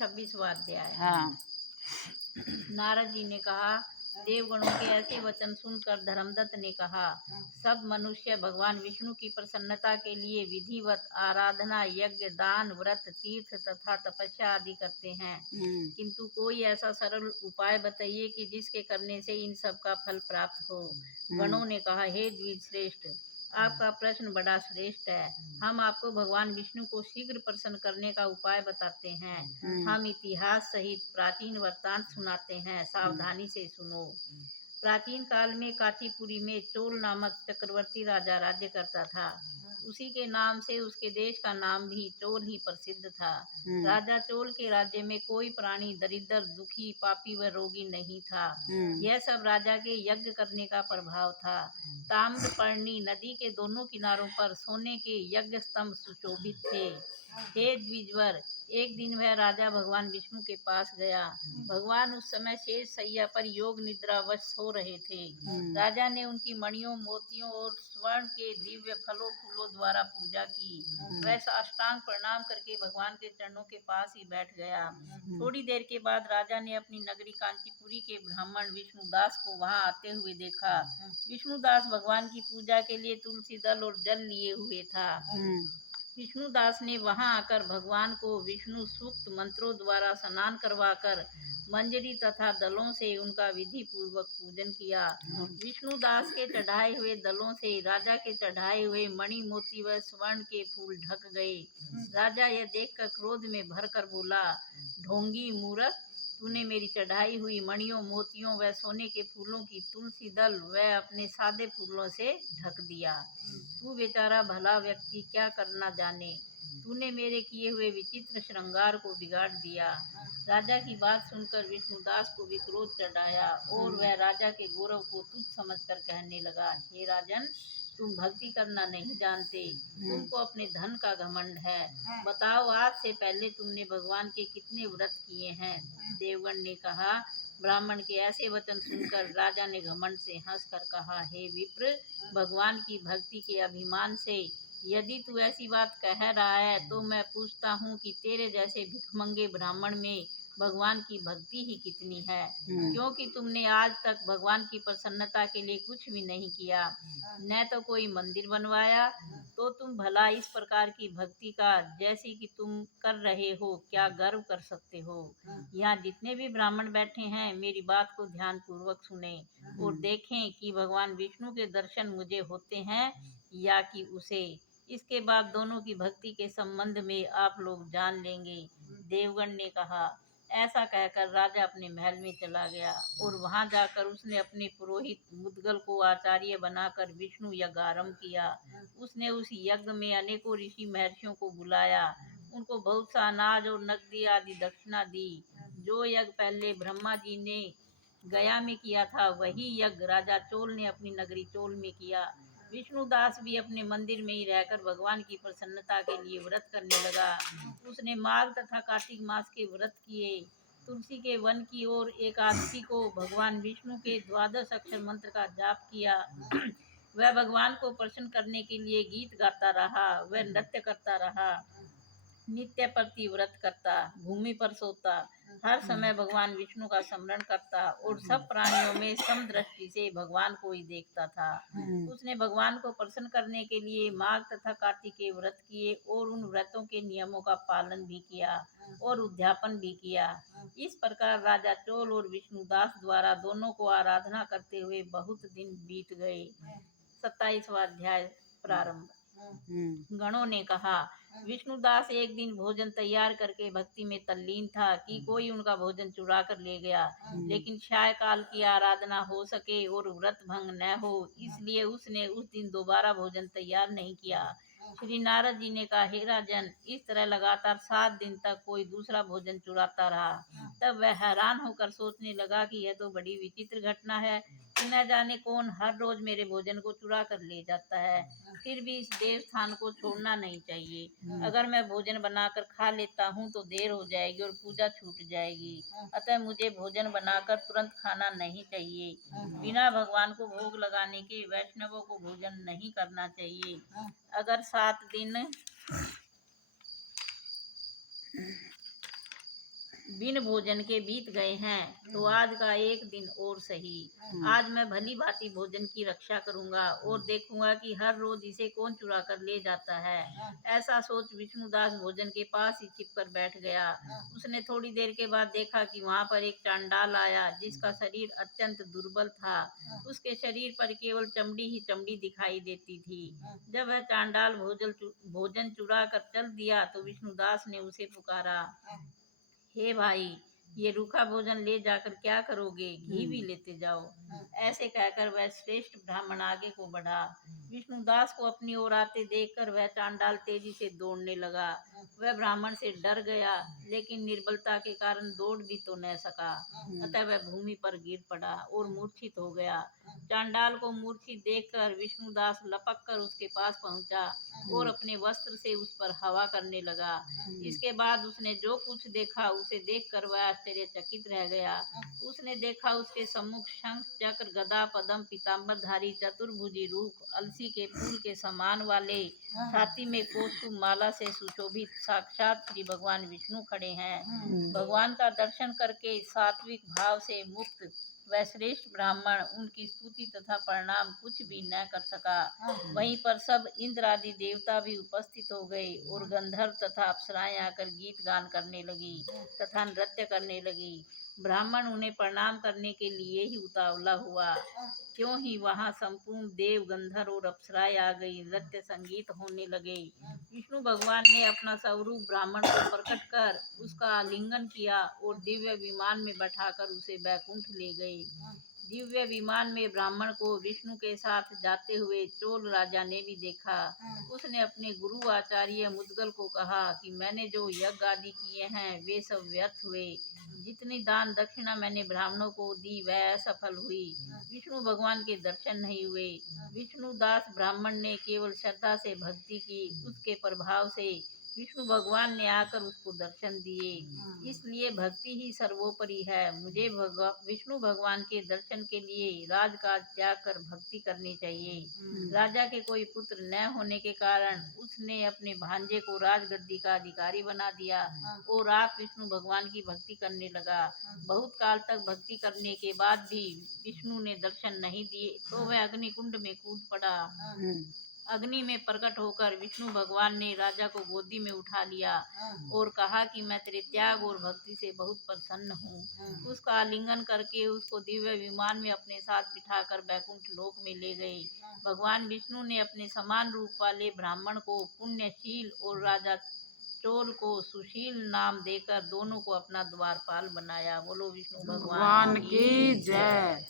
26वां अध्याय। हाँ। नारद जी ने कहा, देवगणों के ऐसे वचन सुनकर धर्मदत्त ने कहा, सब मनुष्य भगवान विष्णु की प्रसन्नता के लिए विधिवत आराधना, यज्ञ, दान, व्रत, तीर्थ तथा तपस्या आदि करते हैं, किंतु कोई ऐसा सरल उपाय बताइए कि जिसके करने से इन सब का फल प्राप्त हो। गणों ने कहा, हे द्विज श्रेष्ठ, आपका प्रश्न बड़ा श्रेष्ठ है। हम आपको भगवान विष्णु को शीघ्र प्रसन्न करने का उपाय बताते हैं। हम इतिहास सहित प्राचीन वृत्तांत सुनाते हैं, सावधानी से सुनो। प्राचीन काल में काशीपुरी में चोल नामक चक्रवर्ती राजा राज्य करता था। उसी के नाम से उसके देश का नाम भी चोल ही प्रसिद्ध था। राजा चोल के राज्य में कोई प्राणी दरिद्र, दुखी, पापी व रोगी नहीं था। यह सब राजा के यज्ञ करने का प्रभाव था। ताम्रपर्णी नदी के दोनों किनारों पर सोने के यज्ञ स्तंभ सुशोभित थे। हे द्विजवर, एक दिन वह राजा भगवान विष्णु के पास गया। भगवान उस समय शेष शैया पर योग निद्रावश सो रहे थे। राजा ने उनकी मणियों, मोतियों और स्वर्ण के दिव्य फलों फूलों द्वारा पूजा की। वह साष्टांग प्रणाम करके भगवान के चरणों के पास ही बैठ गया। थोड़ी देर के बाद राजा ने अपनी नगरी कांचीपुरी के ब्राह्मण विष्णुदास को वहां आते हुए देखा। विष्णुदास भगवान की पूजा के लिए तुलसी दल और जल लिए हुए था। विष्णुदास ने वहां आकर भगवान को विष्णु सूक्त मंत्रों द्वारा स्नान करवाकर मंजरी तथा दलों से उनका विधि पूर्वक पूजन किया। विष्णुदास के चढ़ाए हुए दलों से राजा के चढ़ाए हुए मणि, मोती व स्वर्ण के फूल ढक गए। राजा यह देखकर क्रोध में भरकर बोला, ढोंगी मूर्ख, तूने मेरी चढ़ाई हुई मणियों, मोतियों व सोने के फूलों की तुलसी दल व अपने सादे फूलों से ढक दिया। तू बेचारा भला व्यक्ति क्या करना जाने, तूने मेरे किए हुए विचित्र श्रृंगार को बिगाड़ दिया। राजा की बात सुनकर विष्णुदास को भी क्रोध चढ़ आया और वह राजा के गौरव को तुच्छ समझकर कहने लगा, हे राजन, तुम भक्ति करना नहीं जानते, तुमको अपने धन का घमंड है। बताओ, आज से पहले तुमने भगवान के कितने व्रत किए हैं? देवगण ने कहा, ब्राह्मण के ऐसे वचन सुनकर राजा ने घमंड से हंसकर कहा, हे विप्र, भगवान की भक्ति के अभिमान से यदि तू ऐसी बात कह रहा है तो मैं पूछता हूँ कि तेरे जैसे भिखमंगे ब्राह्मण में भगवान की भक्ति ही कितनी है, क्योंकि तुमने आज तक भगवान की प्रसन्नता के लिए कुछ भी नहीं किया, न तो कोई मंदिर बनवाया, तो तुम भला इस प्रकार की भक्ति का जैसी कि तुम कर रहे हो क्या गर्व कर सकते हो? यहाँ जितने भी ब्राह्मण बैठे हैं मेरी बात को ध्यान पूर्वक सुने और देखें कि भगवान विष्णु के दर्शन मुझे होते हैं या कि उसे। इसके बाद दोनों की भक्ति के संबंध में आप लोग जान लेंगे। देवगण ने कहा। ऐसा कहकर राजा अपने महल में चला गया और वहां जाकर उसने अपने पुरोहित मुद्गल को आचार्य बनाकर विष्णु यज्ञ आरंभ किया। उसने उस यज्ञ में अनेकों ऋषि महर्षियों को बुलाया, उनको बहुत सा अनाज और नकदी आदि दक्षिणा दी। जो यज्ञ पहले ब्रह्मा जी ने गया में किया था, वही यज्ञ राजा चोल ने अपनी नगरी चोल में किया। विष्णुदास भी अपने मंदिर में ही रहकर भगवान की प्रसन्नता के लिए व्रत करने लगा। उसने माघ तथा कार्तिक मास के व्रत किए। तुलसी के वन की ओर एकादशी को भगवान विष्णु के 12 अक्षर मंत्र का जाप किया। वह भगवान को प्रसन्न करने के लिए गीत गाता रहा, वह नृत्य करता रहा, नित्य प्रति व्रत करता, भूमि पर सोता, हर समय भगवान विष्णु का स्मरण करता और सब प्राणियों में समदृष्टि से भगवान को ही देखता था। उसने भगवान को प्रसन्न करने के लिए माघ तथा कार्तिक के व्रत किए और उन व्रतों के नियमों का पालन भी किया और उद्यापन भी किया। इस प्रकार राजा चोल और विष्णुदास द्वारा दोनों को आराधना करते हुए बहुत दिन बीत गए। 27वां अध्याय प्रारंभ। गणों ने कहा, विष्णुदास एक दिन भोजन तैयार करके भक्ति में तल्लीन था कि कोई उनका भोजन चुरा कर ले गया, लेकिन साय काल की आराधना हो सके और व्रत भंग न हो, इसलिए उसने उस दिन दोबारा भोजन तैयार नहीं किया। श्री नारद जी ने कहा, हे राजन, इस तरह लगातार 7 दिन तक कोई दूसरा भोजन चुराता रहा। तब वह हैरान होकर सोचने लगा कि यह तो बड़ी विचित्र घटना है, न जाने कौन हर रोज मेरे भोजन को चुरा कर ले जाता है। फिर भी इस देव स्थान को छोड़ना नहीं चाहिए। अगर मैं भोजन बनाकर खा लेता हूँ तो देर हो जाएगी और पूजा छूट जाएगी, अतः मुझे भोजन बनाकर तुरंत खाना नहीं चाहिए। बिना भगवान को भोग लगाने के वैष्णवों को भोजन नहीं करना चाहिए। अगर 7 दिन बिन भोजन के बीत गए हैं, तो आज का एक दिन और सही। आज मैं भली भांति भोजन की रक्षा करूंगा और देखूंगा कि हर रोज इसे कौन चुरा कर ले जाता है। ऐसा सोच विष्णुदास भोजन के पास ही छिपकर बैठ गया। उसने थोड़ी देर के बाद देखा कि वहां पर एक चांडाल आया, जिसका शरीर अत्यंत दुर्बल था। उसके शरीर पर केवल चमड़ी ही चमड़ी दिखाई देती थी। जब वह चांडाल भोजन चुरा कर चल दिया, तो विष्णुदास ने उसे पुकारा, हे भाई, ये रूखा भोजन ले जाकर क्या करोगे? घी भी लेते जाओ। ऐसे कहकर वह श्रेष्ठ ब्राह्मण आगे को बढ़ा। विष्णुदास को अपनी ओर आते देखकर वह चांडाल तेजी से दौड़ने लगा। वह ब्राह्मण से डर गया, लेकिन निर्बलता के कारण दौड़ भी तो न सका। अतः वह भूमि पर गिर पड़ा और मूर्छित हो गया। चांडाल को मूर्छित देखकर विष्णुदास लपक कर उसके पास पहुंचा और अपने वस्त्र से उस पर हवा करने लगा। इसके बाद उसने जो कुछ देखा, उसे देखकर वह आश्चर्यचकित रह गया। उसने देखा उसके सम्मुख शंख, चक्र, गदा, पद्म, पीताम्बरधारी चतुर्भुजी रूप, अलसी के फूल के समान वाले, छाती में कौस्तुभ माला से सुशोभित साक्षात श्री भगवान विष्णु खड़े हैं। भगवान का दर्शन करके सात्विक भाव से मुक्त वह श्रेष्ठ ब्राह्मण उनकी स्तुति तथा प्रणाम कुछ भी न कर सका। वहीं पर सब इंद्र आदि देवता भी उपस्थित हो गए और गंधर्व तथा अप्सराएं आकर गीत गान करने लगी तथा नृत्य करने लगी। ब्राह्मण उन्हें प्रणाम करने के लिए ही उतावला हुआ, क्यों ही वहां संपूर्ण देव, गंधर्व और अप्सराएं आ गई। नृत्य संगीत होने लगे। विष्णु भगवान ने अपना स्वरूप ब्राह्मण को प्रकट कर उसका आलिंगन किया और दिव्य विमान में बैठाकर उसे बैकुंठ ले गए। दिव्य विमान में ब्राह्मण को विष्णु के साथ जाते हुए चोल राजा ने भी देखा। उसने अपने गुरु आचार्य मुद्गल को कहा कि मैंने जो यज्ञ आदि किए हैं वे सब व्यर्थ हुए। जितनी दान दक्षिणा मैंने ब्राह्मणों को दी वह असफल हुई। विष्णु भगवान के दर्शन नहीं हुए। विष्णुदास ब्राह्मण ने केवल श्रद्धा से भक्ति की। उसके प्रभाव से विष्णु भगवान ने आकर उसको दर्शन दिए। इसलिए भक्ति ही सर्वोपरि है। मुझे विष्णु भगवान के दर्शन के लिए राजकाज त्याग कर भक्ति करनी चाहिए। राजा के कोई पुत्र न होने के कारण उसने अपने भांजे को राजगद्दी का अधिकारी बना दिया और आप विष्णु भगवान की भक्ति करने लगा। बहुत काल तक भक्ति करने के बाद भी विष्णु ने दर्शन नहीं दिए, तो वह अग्निकुंड में कूद पड़ा। अग्नि में प्रकट होकर विष्णु भगवान ने राजा को गोदी में उठा लिया और कहा कि मैं तेरे त्याग और भक्ति से बहुत प्रसन्न हूँ। उसका आलिंगन करके उसको दिव्य विमान में अपने साथ बिठाकर बैकुंठ लोक में ले गए। भगवान विष्णु ने अपने समान रूप वाले ब्राह्मण को पुण्यशील और राजा चोल को सुशील नाम देकर दोनों को अपना द्वारपाल बनाया। बोलो विष्णु भगवान की जय।